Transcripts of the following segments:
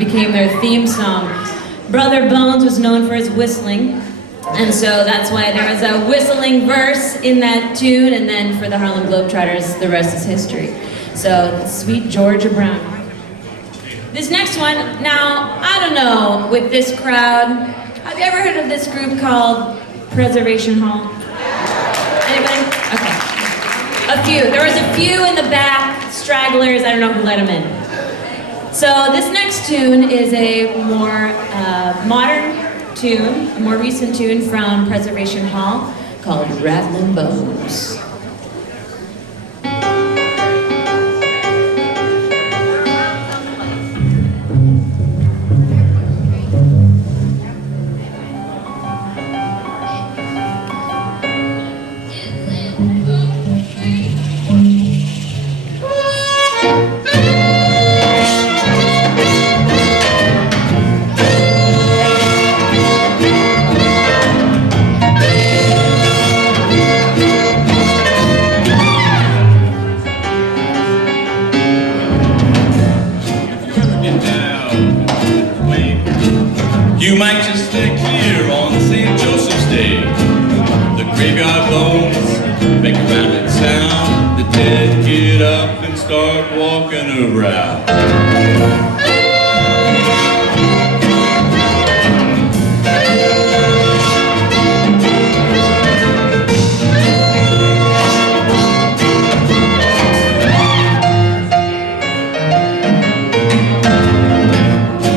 became their theme song. Brother Bones was known for his whistling, and so that's why there was a whistling verse in that tune, and then for the Harlem Globetrotters, the rest is history. So, Sweet Georgia Brown. This next one, now, I don't know, with this crowd, have you ever heard of this group called Preservation Hall? Anybody? Okay. A few. There was a few in the back, stragglers, I don't know who let them in. So this next tune is a more modern tune, a more recent tune from Preservation Hall called Rattlin' Bones. You might just stay clear on St. Joseph's Day. The graveyard bones make a rattling sound. The dead get up and start walking around.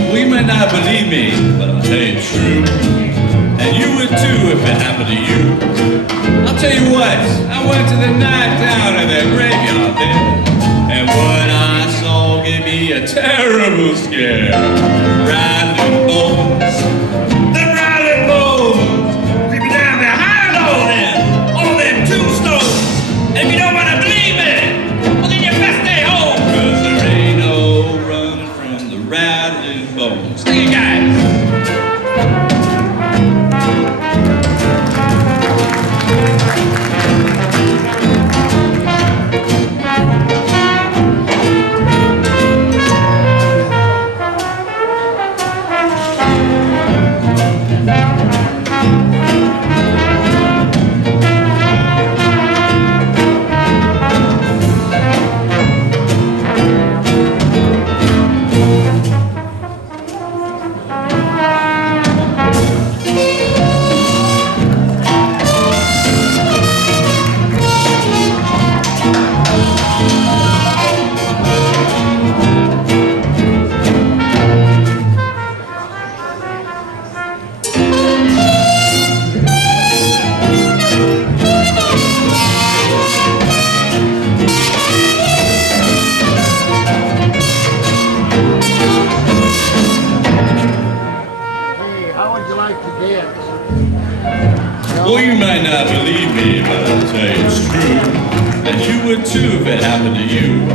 Well, you might not believe me, but I'll tell you the truth, and you would too if it happened to you. I'll tell you what, I went to the night down in that graveyard there, and what I saw gave me a terrible scare. Rattling bones, the rattling bones, creeping down behind all them tombstones. And if you don't want to believe me, well then you best stay home, 'cause there ain't no running from the rattling bones. See you guys. Well, you might not believe me, but I'll tell you it's true, and you would too if it happened to you.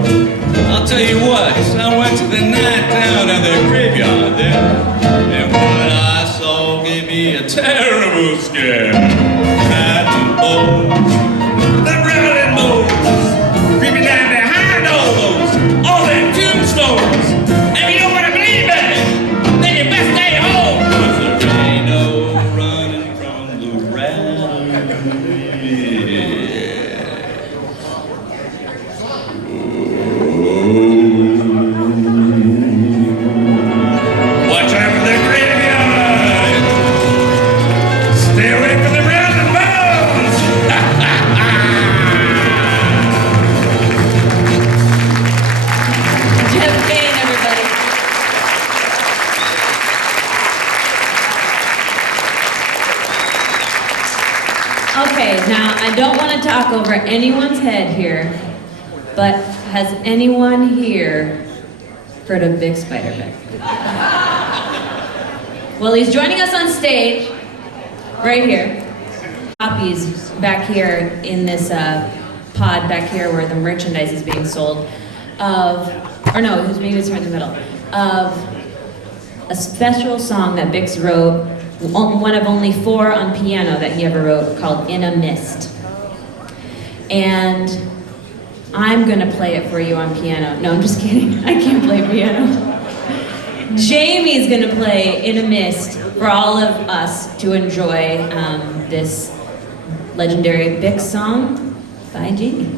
I'll tell you what, I went to the night down in the graveyard there, and what I saw gave me a terrible scare. Rattling bones, the rattling bones, creeping down behind all them tombstones. And if you don't want to believe me, then you best stay home, 'cause there ain't no running from the rattling. Watch out for the graveyard. Stay away from the rattling bones. Jeff Kane, everybody. Okay, now I don't want to talk over anyone's head here, but has anyone here heard of Bix Spiderbeck? Well, he's joining us on stage, right here. Copies back here in this pod back here where the merchandise is being sold of, or no, maybe it's right in the middle, of a special song that Bix wrote, one of only 4 on piano that he ever wrote, called In a Mist. And I'm gonna play it for you on piano. No, I'm just kidding, I can't play piano. Jamie's gonna play In a Mist for all of us to enjoy this legendary BIX song by Jamie.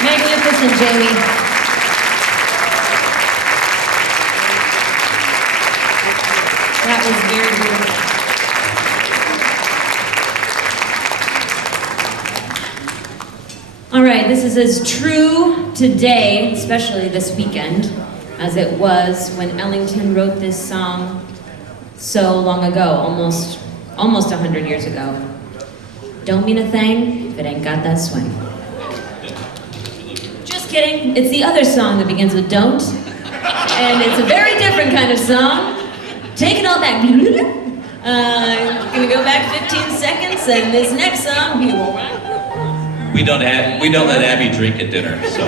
Magnificent, Jamie. That was very beautiful. All right, this is as true today, especially this weekend, as it was when Ellington wrote this song so long ago, almost 100 years ago. Don't mean a thing if it ain't got that swing. Just kidding, it's the other song that begins with don't, and it's a very different kind of song. Take it all back. Gonna go back 15 seconds, and this next song, We don't let Abby drink at dinner, so.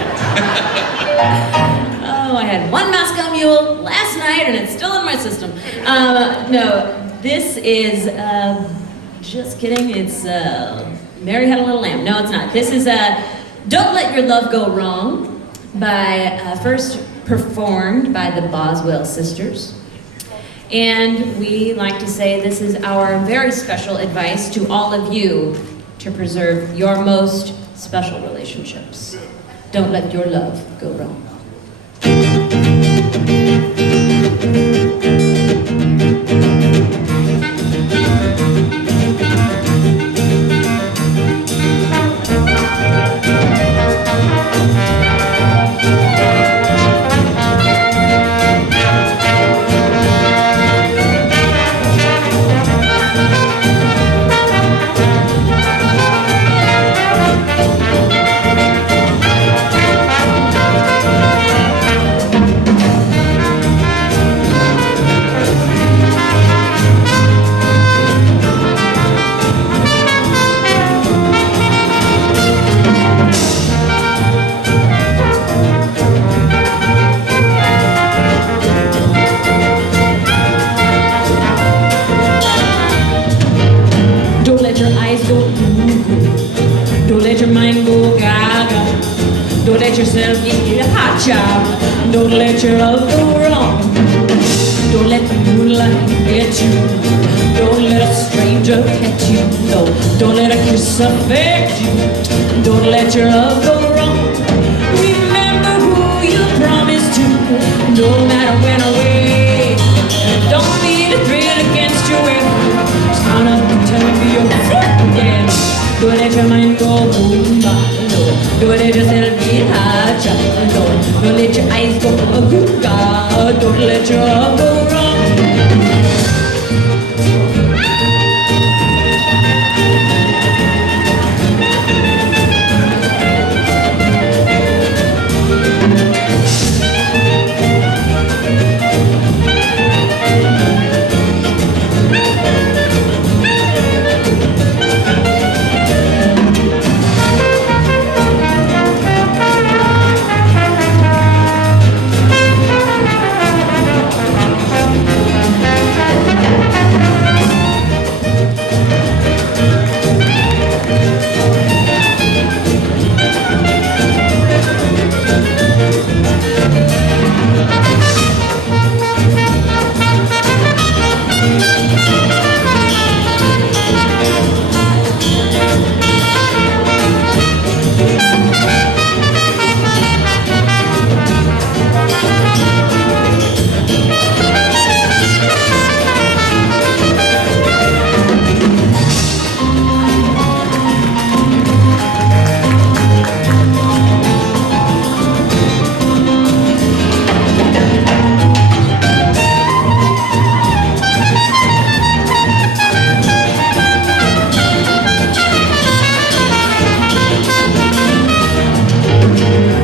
oh, I had one Moscow Mule last night, and it's still in my system. No, this is, just kidding, it's, Mary Had a Little Lamb. No, it's not. This is, Don't Let Your Love Go Wrong, first performed by the Boswell Sisters. And we like to say this is our very special advice to all of you to preserve your most special relationships. Don't let your love go wrong. Don't let your mind go gaga. Don't let yourself get a hot job. Don't let your love go wrong. Don't let the moonlight get you. Don't let a stranger pet you. No, don't let a kiss affect you. Don't let your love go wrong. Remember who you promised to, no matter when or where. Don't be the thrill against your will. Just count up and tell me you're friend again. Don't let your mind go boom, no. Don't let yourself get hot, no. Don't let your eyes go googa. Don't let your love go wrong.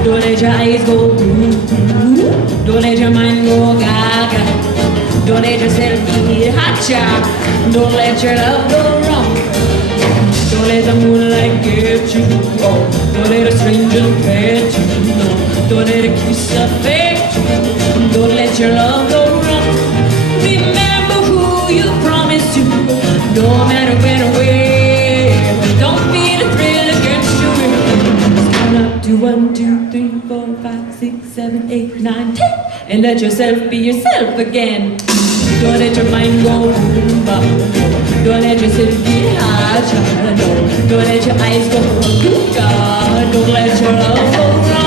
Don't let your eyes go blue. Don't let your mind go gaga. Don't let yourself get hot job. Don't let your love go wrong. Don't let the moonlight get you. Oh, don't let a stranger pet you. No, don't let a kiss affect you. Don't let your love go wrong. Remember who you promised to, no matter when or where. Don't be the thrill against your will. Count up to 1, 2, 3, 4, 5, 6, 7, 8, 9, 10, and let yourself be yourself again. Don't let your mind go boom, don't let yourself get hot, no. Don't let your eyes go googa. Don't let your love go wrong.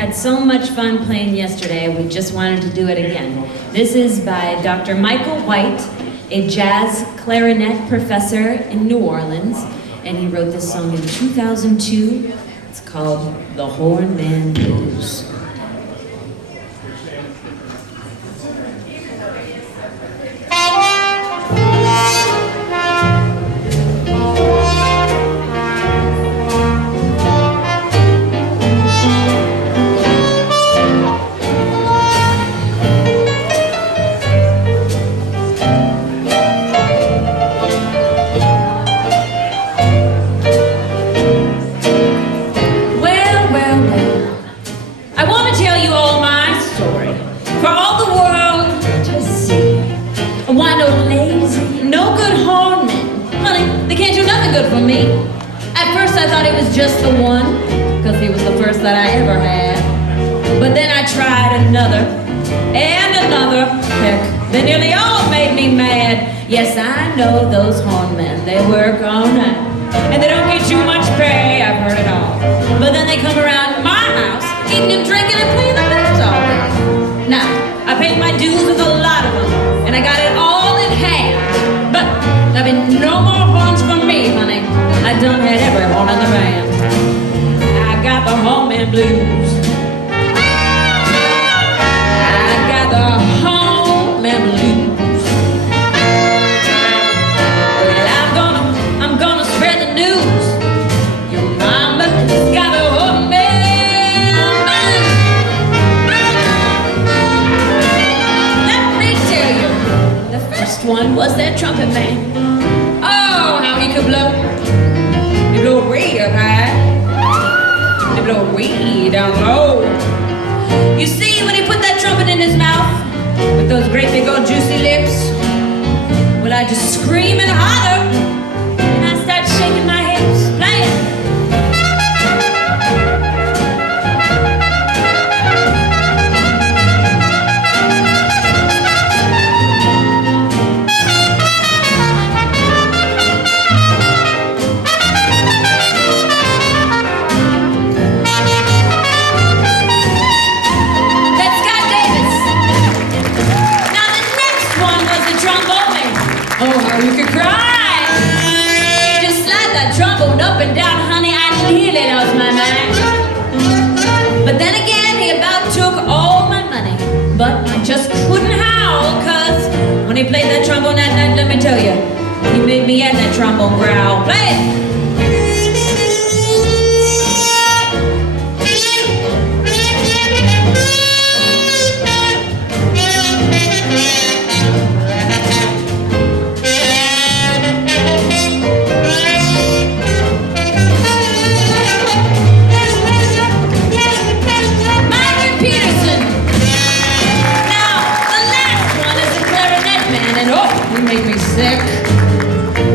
had so much fun playing yesterday, we just wanted to do it again. This is by Dr. Michael White, a jazz clarinet professor in New Orleans, and he wrote this song in 2002. It's called The Horn Man Blues. For me. At first I thought he was just the one, because he was the first that I ever had. But then I tried another, and another. Heck, they nearly all made me mad. Yes, I know those hornmen, they work all night, and they don't get too much pay, I've heard it all. But then they come around my house, eating and drinking and playing the blues all day. Now, I paid my dues with a lot of them, and I got it all in hand. But there'll be no more horns from me, honey. I done had every horn in the band. I got the hornman blues. I got the hornman blues. Well, I'm gonna spread the news. Your mama got the hornman blues. Let me tell you, the first one was that trumpet man. Oh, how he could blow. He blow way up high. He blow way down low. You see, when he put that trumpet in his mouth, with those great big old juicy lips, well, I just scream and holler, and I start shaking my hips, playing. You could cry. He just slide that trombone up and down, honey. I nearly lost my mind. But then again, he about took all my money. But I just couldn't howl, cause when he played that trombone that night, let me tell you, he made me at that trombone growl. Play it!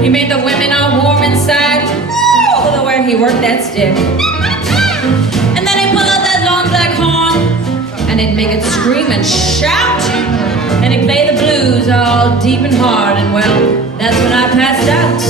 He made the women all warm inside. Ooh, the way he worked that stick. And then he pulled out that long black horn, and he'd make it scream and shout. And he'd play the blues all deep and hard, and well, that's when I passed out.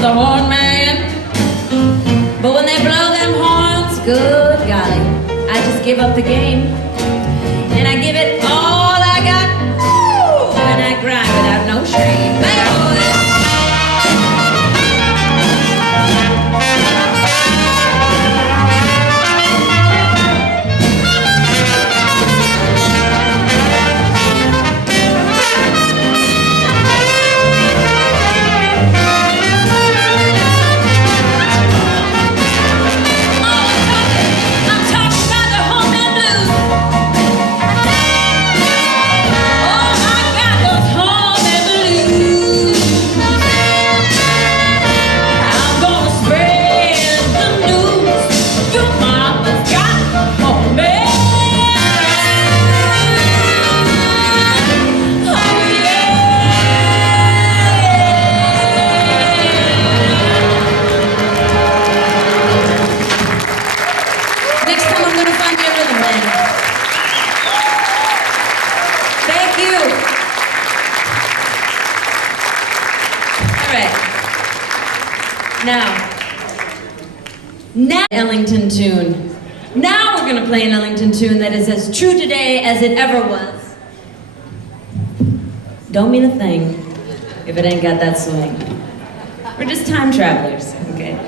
The horn man, but when they blow them horns, good golly, I just give up the game, and I give it all I got, ooh, and I grind without no shame. I'm talking about the hornman blues. Now, Ellington tune. Now we're gonna play an Ellington tune that is as true today as it ever was. Don't mean a thing if it ain't got that swing. We're just time travelers, okay?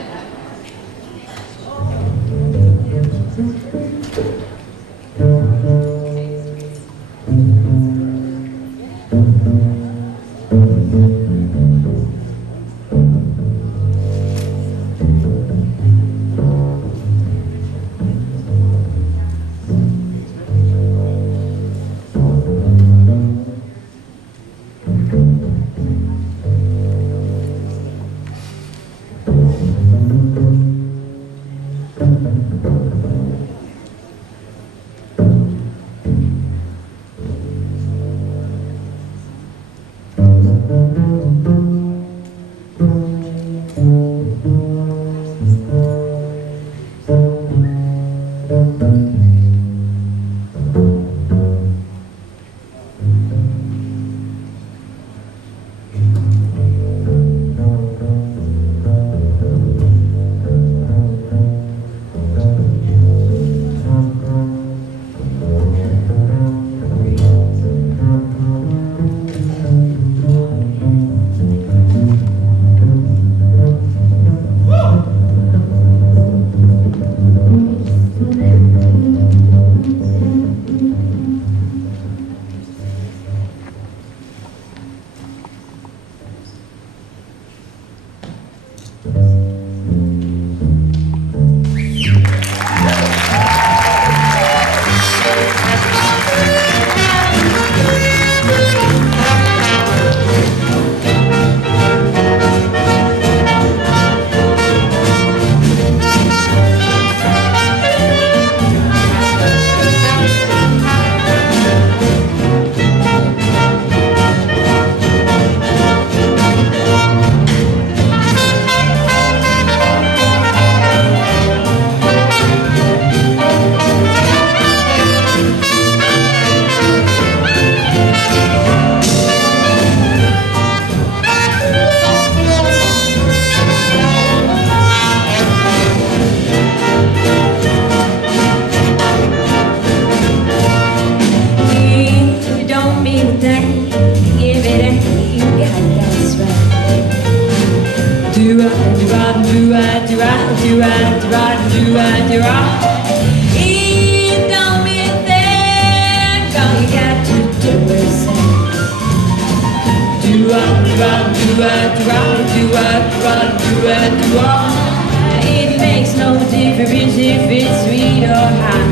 It makes no difference if it's sweet or hot.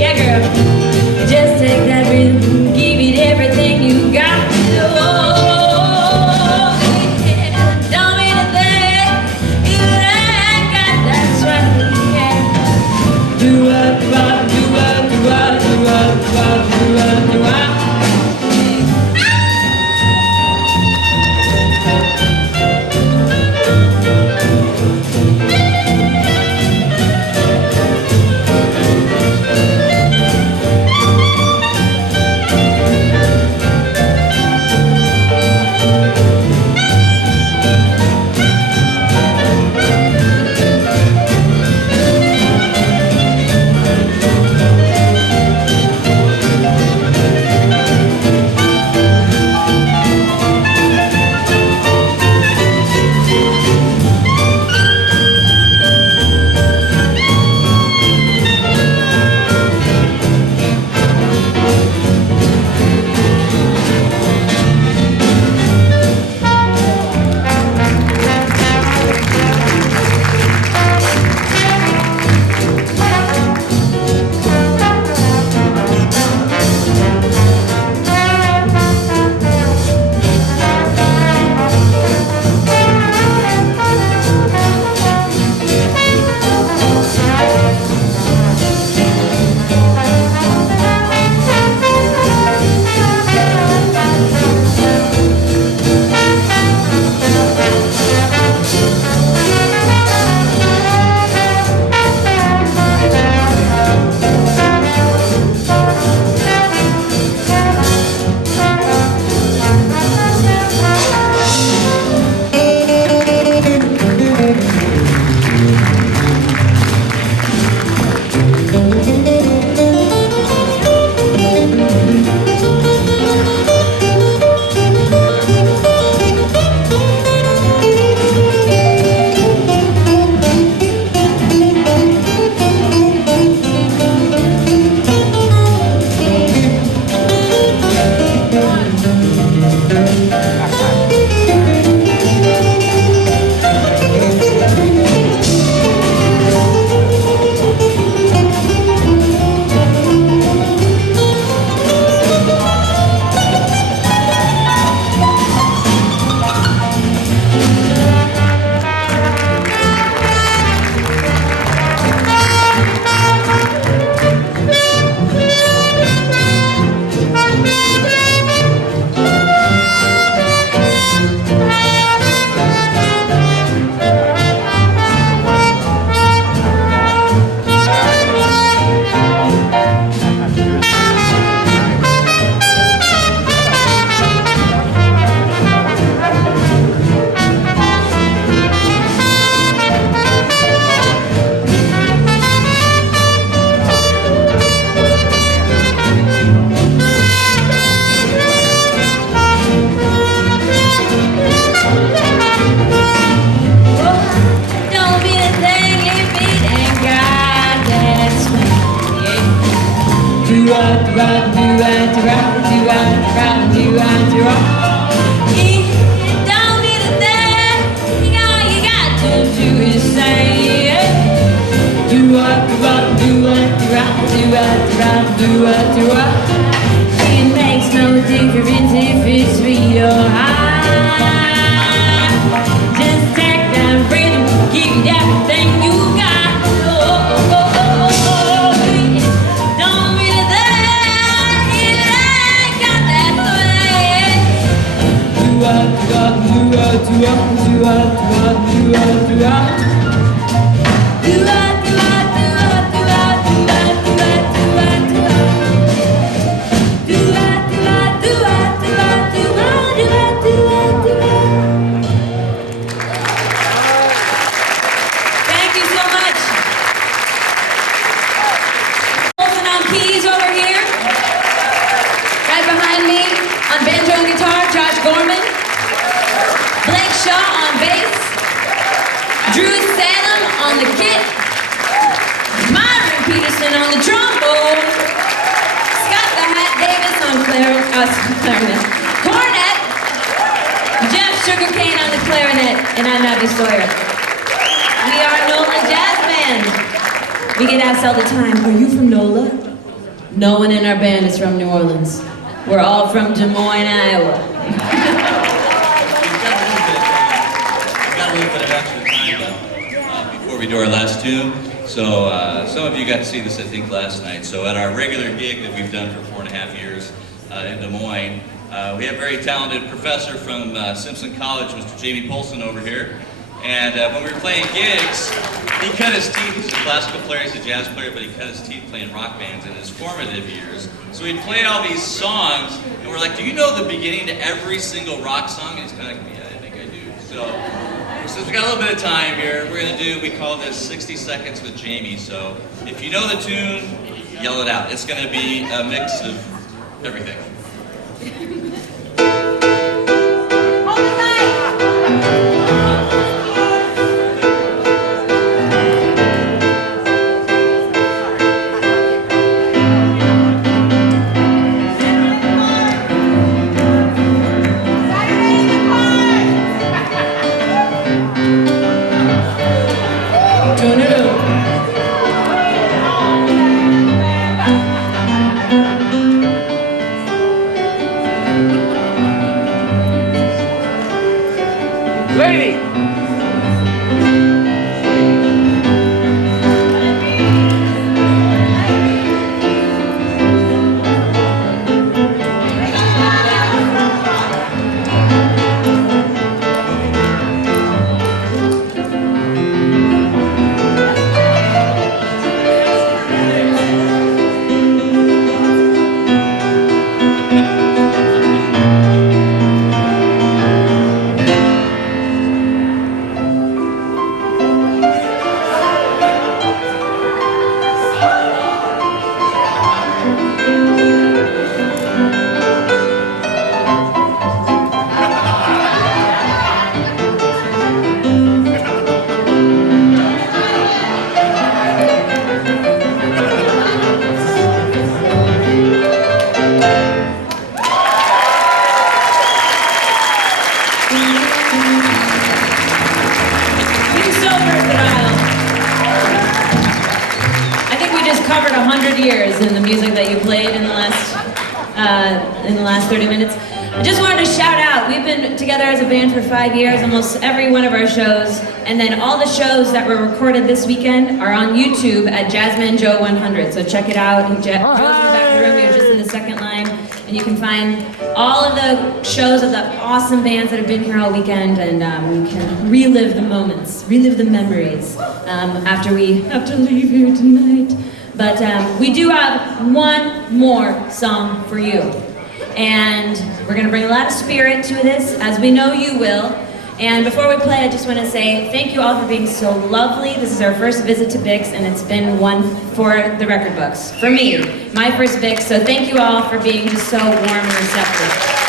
Yeah, girl, just take that rhythm, give it everything you got. Oh, yeah, don't mean a thing if it ain't got that swing. Yeah. Do-up, do-up, do-up, do-up, do-up, do-up, do-up, do-up. It makes no difference if it's sweet or high. Just take that rhythm, give it everything you got. Don't be there, it ain't got that Thank you so much. Olsen on keys over here. Right behind me on banjo and guitar, Josh Gorman. Blake Shaw on bass. Drew Salem on the kit. Myron Peterson on the trombone. Scott the Hat Davis on clarinet. Cornet. Jeff Sugarcane on the clarinet. And I'm Abby Sawyer. We are Nola Jazz Band. We get asked all the time, are you from Nola? No one in our band is from New Orleans. We're all from Des Moines, Iowa. We've got a little bit of extra time before we do our last tune. So some of you got to see this, I think, last night. So at our regular gig that we've done for 4.5 years in Des Moines, we have a very talented professor from Simpson College, Mr. Jamie Polson over here. And when we were playing gigs, he cut his teeth. He's a classical player, he's a jazz player, but he cut his teeth playing rock bands in his formative years. So he'd play all these songs, and we're like, do you know the beginning to every single rock song? And he's kind of like, yeah, I think I do. So since we got a little bit of time here, we're going to do, we call this 60 Seconds with Jamie. So if you know the tune, yell it out. It's going to be a mix of everything. Lady! Covered 100 years in the music that you played in the last 30 minutes. I just wanted to shout out, we've been together as a band for 5 years, almost every one of our shows, and then all the shows that were recorded this weekend are on YouTube at Jazzman Joe 100, so check it out. Joe's in the back of the room, he was just in the second line, and you can find all of the shows of the awesome bands that have been here all weekend, and we can relive the moments, relive the memories after we have to leave here tonight. But we do have one more song for you. And we're going to bring a lot of spirit to this, as we know you will. And before we play, I just want to say thank you all for being so lovely. This is our first visit to BIX, and it's been one for the record books. For me, my first BIX. So thank you all for being just so warm and receptive.